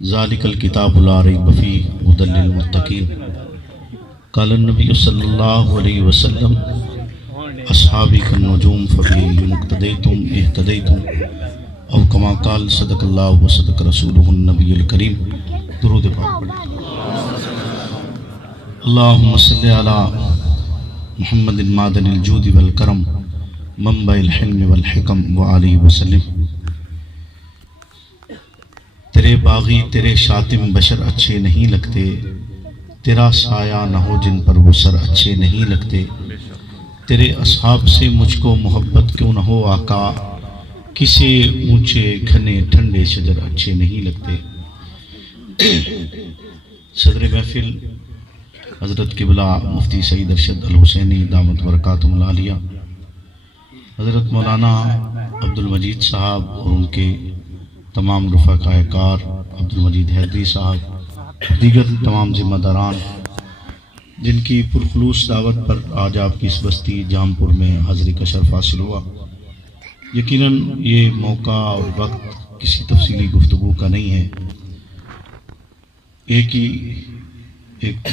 ذالک الکتاب لا ریب فیہ ھدی للمتقین۔ قال النبی صلی اللہ علیہ وسلم اصحابی کالنجوم فبہم اقتدیتم اہتدیتم، او کما قال صدق اللہ و صدق رسولہ النبی الکریم۔ درود پاک پڑھیں۔ اللہم صلی علی محمد معدن الجود والکرم منبع الحلم والحکم وآلہ وسلم۔ تیرے باغی تیرے شاتم بشر اچھے نہیں لگتے، تیرا سایہ نہ ہو جن پر وہ سر اچھے نہیں لگتے۔ تیرے اصحاب سے مجھ کو محبت کیوں نہ ہو آقا، کسی اونچے گھنے ٹھنڈے شجر اچھے نہیں لگتے۔ صدر محفل حضرت قبلہ مفتی سعید ارشد الحسینی دامت برکاتہم العالیہ، حضرت مولانا عبدالمجید صاحب اور ان کے تمام رفقائے کار، عبدالمجید حیدری صاحب، دیگر تمام ذمہ داران جن کی پرخلوص دعوت پر آج آپ کی اس بستی جامپور میں حاضری کا شرف حاصل ہوا۔ یقیناً یہ موقع اور وقت کسی تفصیلی گفتگو کا نہیں ہے، ایک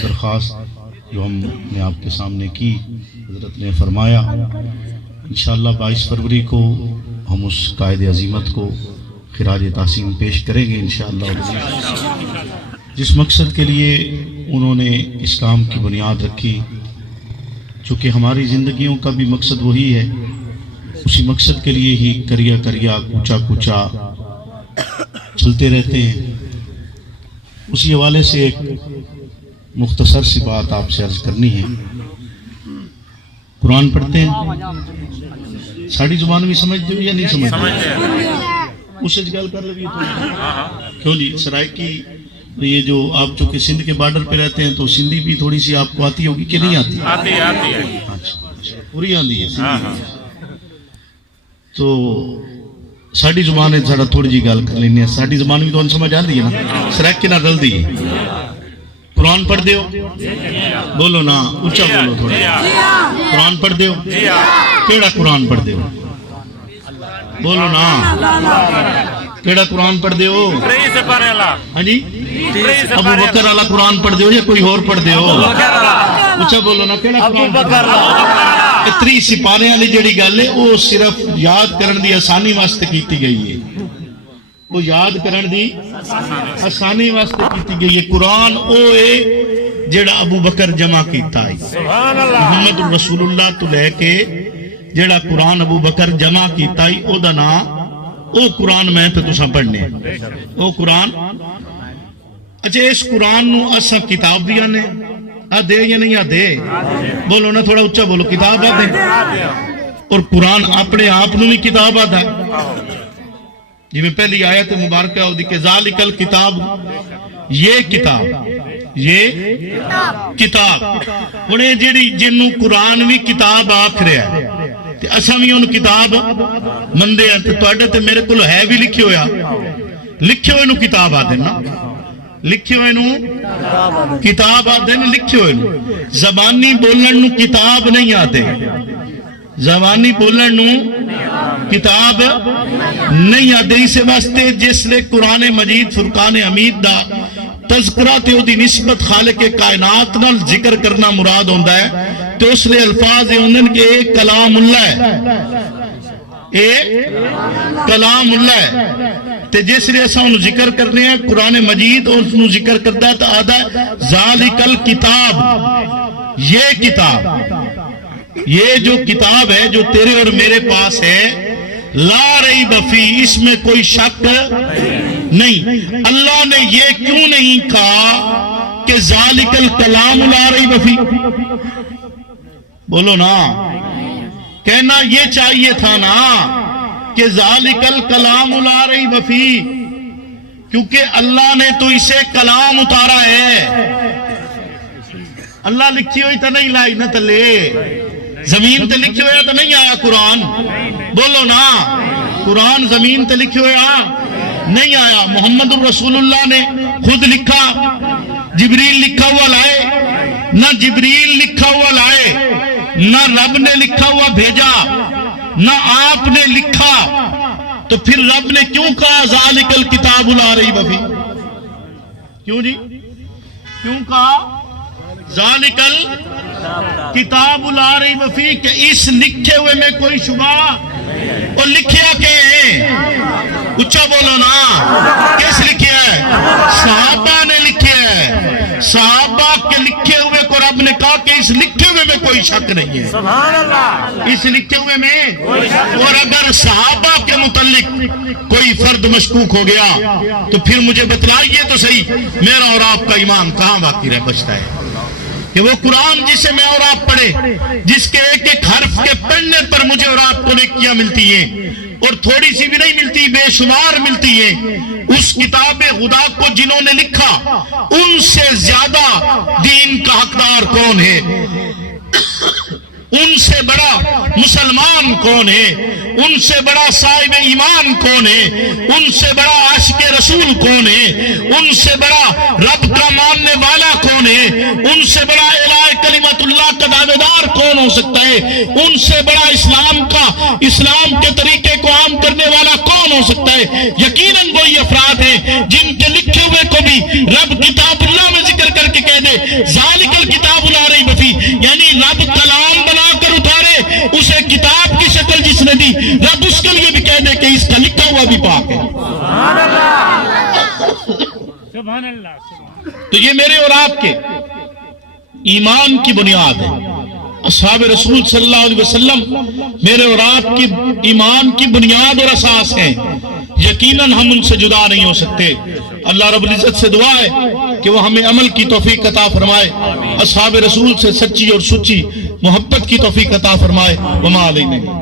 درخواست جو ہم نے آپ کے سامنے کی، حضرت نے فرمایا انشاءاللہ 22 فروری کو ہم اس قائد عظیمت کو خراج تحسین پیش کریں گے انشاءاللہ۔ جس مقصد کے لیے انہوں نے اسلام کی بنیاد رکھی، چونکہ ہماری زندگیوں کا بھی مقصد وہی ہے، اسی مقصد کے لیے ہی کریا کریا کوچا کوچا چلتے رہتے ہیں۔ اسی حوالے سے ایک مختصر سی بات آپ سے عرض کرنی ہے۔ قرآن پڑھتے ہیں، ساڑی زبان میں سمجھتے ہو یا نہیں سمجھتے؟ اسے گل کر لگی کیوں جی سرائکی، یہ جو آپ چونکہ سندھ کے بارڈر پہ رہتے ہیں تو سندھی بھی تھوڑی سی آپ کو آتی ہوگی کہ نہیں آتی؟ آتی ہے، پوری آتی ہے۔ تو ساڑی زبان ہے ساڑا تھوڑی جی گل کر لینی ہے، ساڑی زبان بھی تو سمجھ آتی ہے نا، سرائکی نہ رل دی ہے۔ قرآن پڑھ دیو، بولو نا اونچا بولو تھوڑا، قرآن پڑھ دیو، کیڑا قرآن پڑھ دیو، بولو نا کیڑا قرآن پڑھ دیو؟ ہاں جی ابو بکر والا قرآن پڑھ دیو یا کوئی اور پڑھ دیو؟ اونچا بولو نا کیڑا قرآن پڑھ دیو؟ اتری سپارے والی جڑی گل ہے وہ صرف یاد کرن دی آسانی واسطے کیتی گئی ہے، وہ یاد کرن دی آسانی واسطے کیتی گئی ہے۔ قرآن او ہے جڑا ابو بکر جمع کیتا ہے، محمد رسول اللہ تو لے کے جڑا قرآن ابو بکر جمع کیتا ہے او دا نام او قرآن میں تو تساں پڑھنے او قرآن۔ اچھا اس قرآن نو اساں کتاب بھی آنے آدھے یا نہیں آدھے؟ بولو نا تھوڑا اچھا بولو، کتاب آدھے؟ اور قرآن اپنے آپ نو بھی کتاب آدھا ہے، جی میں پہلی آیت مبارکہ ہو دی کہ ذالک الکتاب، یہ کتاب، یہ کتاب انہیں جیڑی جنہوں قرآن بھی کتاب آکھ رہا ہے تے اساں بھی ان کتاب مندے ہیں، تے توڑے تے میرے کل ہے بھی لکھے ہویا، لکھے ہوئے نو کتاب آدھے نا، لکھے ہوئے نو کتاب آدھے نا، لکھے ہوئے نو زبانی بولن نو کتاب نہیں آدھے، زبانی بولن نو کتاب نہیں آدھے۔ اسے واسطے جس لئے قرآن مجید فرقان حمید دا تذکرہ تے دی نسبت خالق کائنات نال ذکر کرنا مراد ہوندہ ہے، تو اس لئے الفاظ ہوندن کہ ایک کلام اللہ ہے، ایک کلام اللہ ہے، تے جس لئے ایسا انہوں ذکر کرنے ہیں قرآن مجید انہوں ذکر کرتا ہے تو آدھا ہے ذالک الکتاب، یہ کتاب، یہ جو کتاب ہے جو تیرے اور میرے پاس ہے، لا ریب فیہ، اس میں کوئی شک نہیں۔ اللہ نے یہ کیوں نہیں کہا کہ ذالک الکلام لا ریب فیہ؟ بولو نا، کہنا یہ چاہیے تھا نا کہ ذالک الکلام لا ریب فیہ، کیونکہ اللہ نے تو اسے کلام اتارا ہے، اللہ لکھی ہوئی تو نہیں لائی نہ تلے، زمین تے لکھی ہویا تو نہیں آیا قرآن، بولو نا قرآن زمین تے لکھی ہویا نہیں آیا، محمد رسول اللہ نے خود لکھا، جبریل لکھا ہوا لائے نہ، جبریل لکھا ہوا لائے نہ، رب نے لکھا ہوا بھیجا نہ آپ نے لکھا، تو پھر رب نے کیوں کہا ذالک الکتاب لا ریب فیہ؟ کیوں جی؟ کیوں کہا ذالکل کتاب لا ریب فیہ، کہ اس لکھے ہوئے میں کوئی شبہ؟ اور لکھیا کہ اچھا بولو نا، کس لکھیا ہے؟ صحابہ نے لکھیا ہے، صحابہ کے لکھے ہوئے کو رب نے کہا کہ اس لکھے ہوئے میں کوئی شک نہیں ہے، سبحان اللہ، اس لکھے ہوئے میں۔ اور اگر صحابہ کے متعلق کوئی فرد مشکوک ہو گیا تو پھر مجھے بتلائیے تو صحیح، میرا اور آپ کا ایمان کہاں باقی رہ بچتا ہے؟ کہ وہ قرآن جسے میں اور آپ پڑھے، جس کے ایک ایک حرف کے پڑھنے پر مجھے اور آپ کو نیکیاں ملتی ہیں، اور تھوڑی سی بھی نہیں ملتی، بے شمار ملتی ہیں، اس کتاب خدا کو جنہوں نے لکھا ان سے زیادہ دین کا حقدار کون ہے؟ ان سے بڑا مسلمان کون ہے؟ ان سے بڑا صاحب ایمان کون ہے؟ ان سے بڑا عاشق رسول کون ہے؟ ان سے بڑا رب کا ماننے والا کون ہے؟ ان سے بڑا الہ کلمت اللہ کا دعوے دار کون ہو سکتا ہے؟ ان سے بڑا اسلام کے طریقے کو عام کرنے والا کون ہو سکتا ہے؟ یقیناً وہی افراد ہیں جن کے لکھے ہوئے کو بھی رب کتاب اللہ میں ذکر کر کے کہہ دے ذالک الکتاب لا ریب فیہ، یعنی رب کلام بنا کر اتارے اسے کتاب کی شکل جس نے دی، رب اس کے لیے بھی کہہ دے کہ اس کا لکھا ہوا بھی پاک ہے۔ سبحان اللہ۔ تو یہ میرے اور آپ کے ایمان کی بنیاد ہے۔ اصحاب رسول صلی اللہ علیہ وسلم میرے اور آپ کی ایمان کی بنیاد اور اساس ہیں، یقیناً ہم ان سے جدا نہیں ہو سکتے۔ اللہ رب العزت سے دعا ہے کہ وہ ہمیں عمل کی توفیق عطا فرمائے، اصحاب رسول سے سچی اور سچی محبت کی توفیق عطا فرمائے۔ وما علینا۔